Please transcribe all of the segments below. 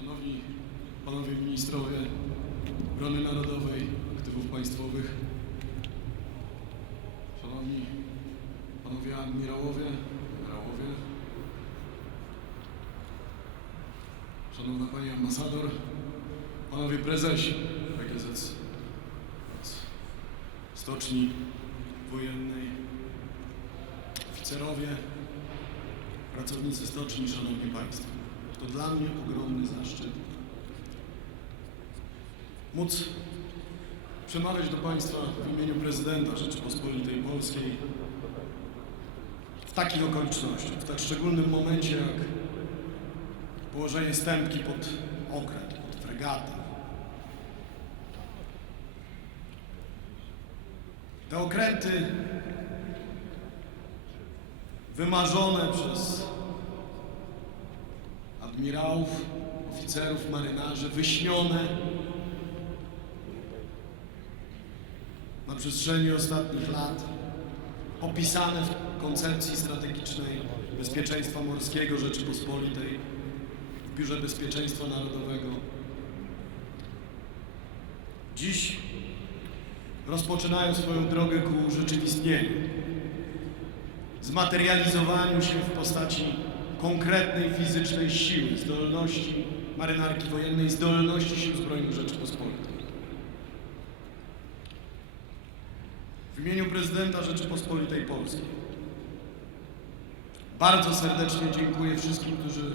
Szanowni Panowie Ministrowie Obrony Narodowej, Aktywów Państwowych, Szanowni Panowie Admirałowie, Generałowie, Szanowna Pani Ambasador, Panowie Prezesi PGZ z Stoczni Wojennej, Oficerowie, pracownicy Stoczni, Szanowni Państwo. To dla mnie ogromny zaszczyt móc przemawiać do Państwa w imieniu prezydenta Rzeczypospolitej Polskiej w takich okolicznościach, w tak szczególnym momencie jak położenie stępki pod okręt, pod fregatę. Te okręty wymarzone przez admirałów, oficerów, marynarzy, wyśnione na przestrzeni ostatnich lat, opisane w koncepcji strategicznej bezpieczeństwa morskiego Rzeczypospolitej, w Biurze Bezpieczeństwa Narodowego. Dziś rozpoczynają swoją drogę ku urzeczywistnieniu, zmaterializowaniu się w postaci konkretnej fizycznej siły, zdolności marynarki wojennej, zdolności sił zbrojnych Rzeczypospolitej. W imieniu prezydenta Rzeczypospolitej Polskiej bardzo serdecznie dziękuję wszystkim, którzy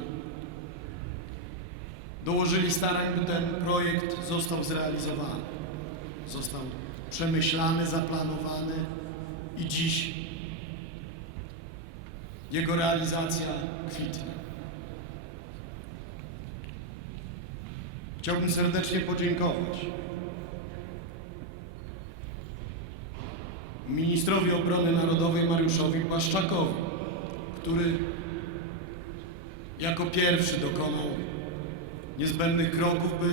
dołożyli starań, by ten projekt został zrealizowany. Został przemyślany, zaplanowany i dziś jego realizacja kwitnie. Chciałbym serdecznie podziękować ministrowi obrony narodowej Mariuszowi Błaszczakowi, który jako pierwszy dokonał niezbędnych kroków, by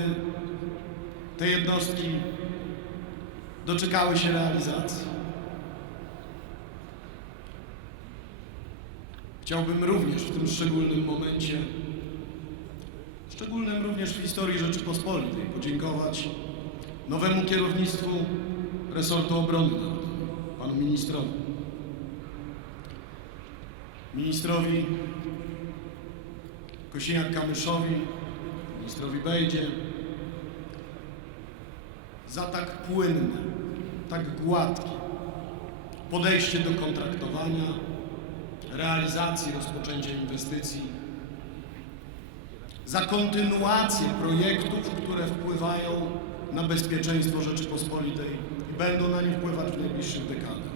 te jednostki doczekały się realizacji. Chciałbym również w tym szczególnym momencie, szczególnym również w historii Rzeczypospolitej, podziękować nowemu kierownictwu resortu obrony narodowej, panu ministrowi. Ministrowi Kosiniak-Kamyszowi, ministrowi Bejdzie za tak płynne, tak gładkie podejście do kontraktowania, realizacji, rozpoczęcia inwestycji, za kontynuację projektów, które wpływają na bezpieczeństwo Rzeczypospolitej i będą na nie wpływać w najbliższych dekadach.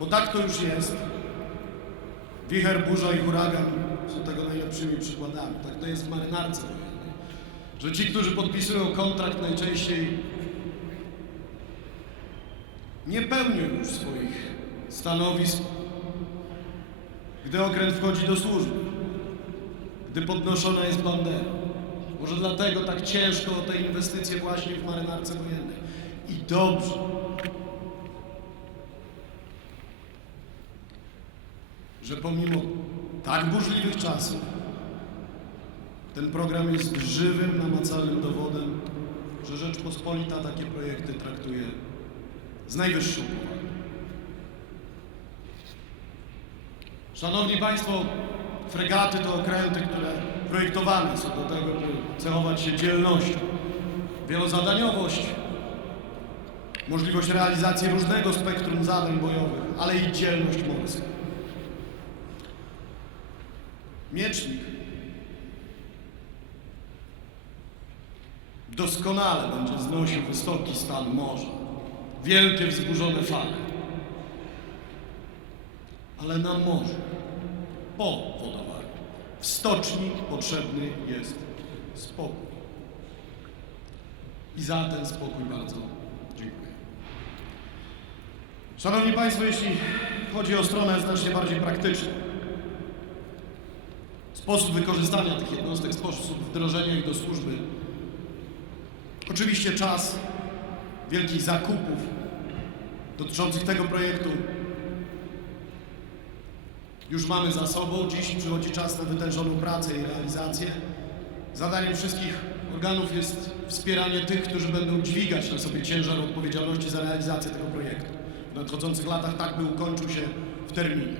Bo tak to już jest. Wicher, burza i huragan są tego najlepszymi przykładami. Tak to jest w marynarce wojennej. Że ci, którzy podpisują kontrakt najczęściej nie pełnią już swoich stanowisk, gdy okręt wchodzi do służby, gdy podnoszona jest bandera. Może dlatego tak ciężko o te inwestycje właśnie w marynarce wojennej. I dobrze. Że pomimo tak burzliwych czasów ten program jest żywym, namacalnym dowodem, że Rzeczpospolita takie projekty traktuje z najwyższą powagą. Szanowni Państwo, fregaty to okręty, które projektowane są do tego, by cechować się dzielnością, wielozadaniowość, możliwość realizacji różnego spektrum zadań bojowych, ale i dzielność morska. Miecznik doskonale będzie znosił wysoki stan morza, wielkie wzburzone fale. Ale na morzu, po wodowarku, w stoczni potrzebny jest spokój. I za ten spokój bardzo dziękuję. Szanowni Państwo, jeśli chodzi o stronę znacznie bardziej praktyczną, sposób wykorzystania tych jednostek, sposób wdrożenia ich do służby, oczywiście czas wielkich zakupów dotyczących tego projektu już mamy za sobą. Dziś przychodzi czas na wytężoną pracę i realizację. Zadaniem wszystkich organów jest wspieranie tych, którzy będą dźwigać na sobie ciężar odpowiedzialności za realizację tego projektu. W nadchodzących latach tak by ukończył się w terminie.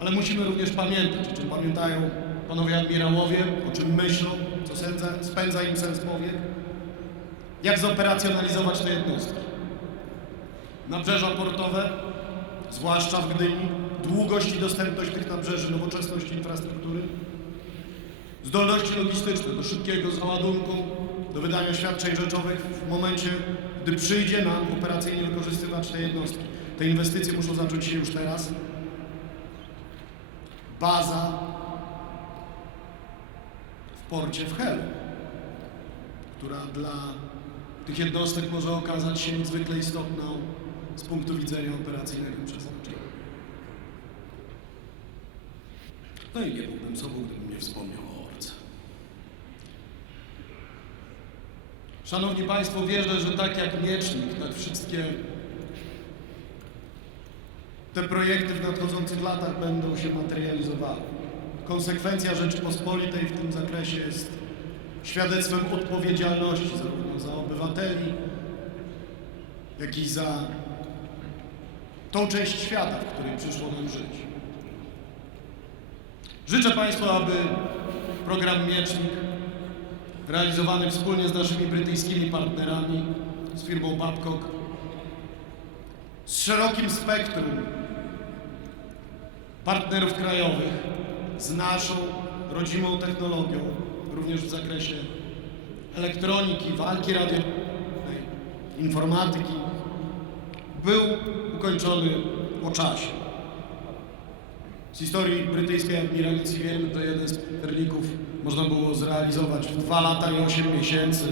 Ale musimy również pamiętać, o czym pamiętają panowie admirałowie, o czym myślą, co sędza, spędza im sens powiek, jak zoperacjonalizować te jednostki. Nabrzeża portowe, zwłaszcza w Gdyni, długość i dostępność tych nabrzeży, nowoczesność infrastruktury, zdolności logistyczne do szybkiego załadunku, do wydania świadczeń rzeczowych w momencie, gdy przyjdzie nam operacyjnie wykorzystywać te jednostki. Te inwestycje muszą zacząć się już teraz. Baza w porcie w Helu, która dla tych jednostek może okazać się niezwykle istotną z punktu widzenia operacyjnego przeznaczenia. No i nie byłbym sobą, gdybym nie wspomniał o Orce. Szanowni Państwo, wierzę, że tak jak Miecznik, tak wszystkie te projekty w nadchodzących latach będą się materializowały. Konsekwencja Rzeczypospolitej w tym zakresie jest świadectwem odpowiedzialności zarówno za obywateli, jak i za tą część świata, w której przyszło nam żyć. Życzę Państwu, aby program Miecznik, realizowany wspólnie z naszymi brytyjskimi partnerami, z firmą Babcock, z szerokim spektrum partnerów krajowych, z naszą rodzimą technologią, również w zakresie elektroniki, walki radiowej, informatyki, był ukończony o czasie. Z historii brytyjskiej admiralicji wiemy, że jeden z sterników można było zrealizować w 2 lata i 8 miesięcy.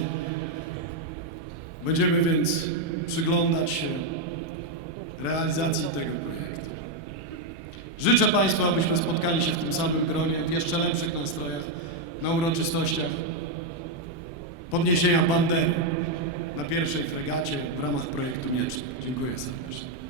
Będziemy więc przyglądać się realizacji tego projektu. Życzę Państwu, abyśmy spotkali się w tym samym gronie, w jeszcze lepszych nastrojach, na uroczystościach podniesienia bandery na pierwszej fregacie w ramach projektu Miecznik. Dziękuję serdecznie.